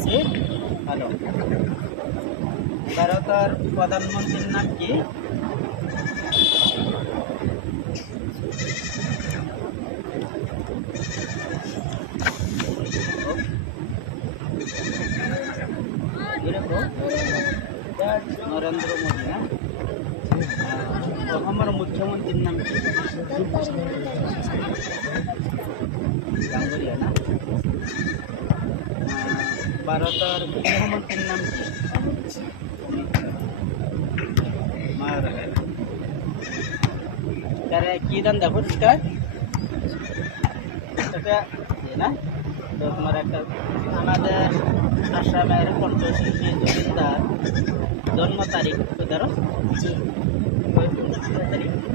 আছি ভালো। ভারতের প্রধানমন্ত্রীর নাম কি? নরেন্দ্র মোদী না? আমার মুখ্যমন্ত্রীর নাম কি? গাঙ্গুলিয়া না? ভারতের গৃহমন্ত্রীর নাম কি? তারা কি দান্দা পুরস্কার না? তো তোমার একটা আমাদের আসামের কণ্ঠশিল্পী জুবিনদার জন্ম তারিখ ধরো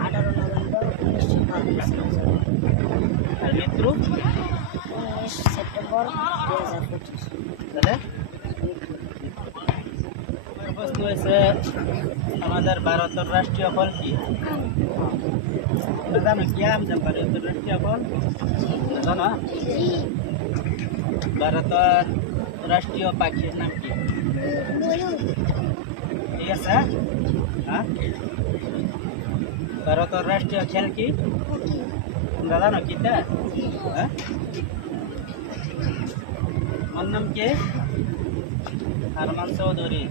18 নভেম্বর 1925 আর মৃত্যু 19 সেপ্টেম্বর 2025। তাহলে প্রশ্ন হয়েছে আমাদের ভারতের রাষ্ট্রীয় ফল কি? জানো কি ভারতের রাষ্ট্রীয় ফল জানো? ভারতের রাষ্ট্রীয় পাখির নাম কি? ঠিক আছে। হ্যাঁ, ভারতের রাষ্ট্রীয় খেল কি তোমরা জানো কি? হ্যাঁ, ওর নাম কি? আরমান চৌধুরী।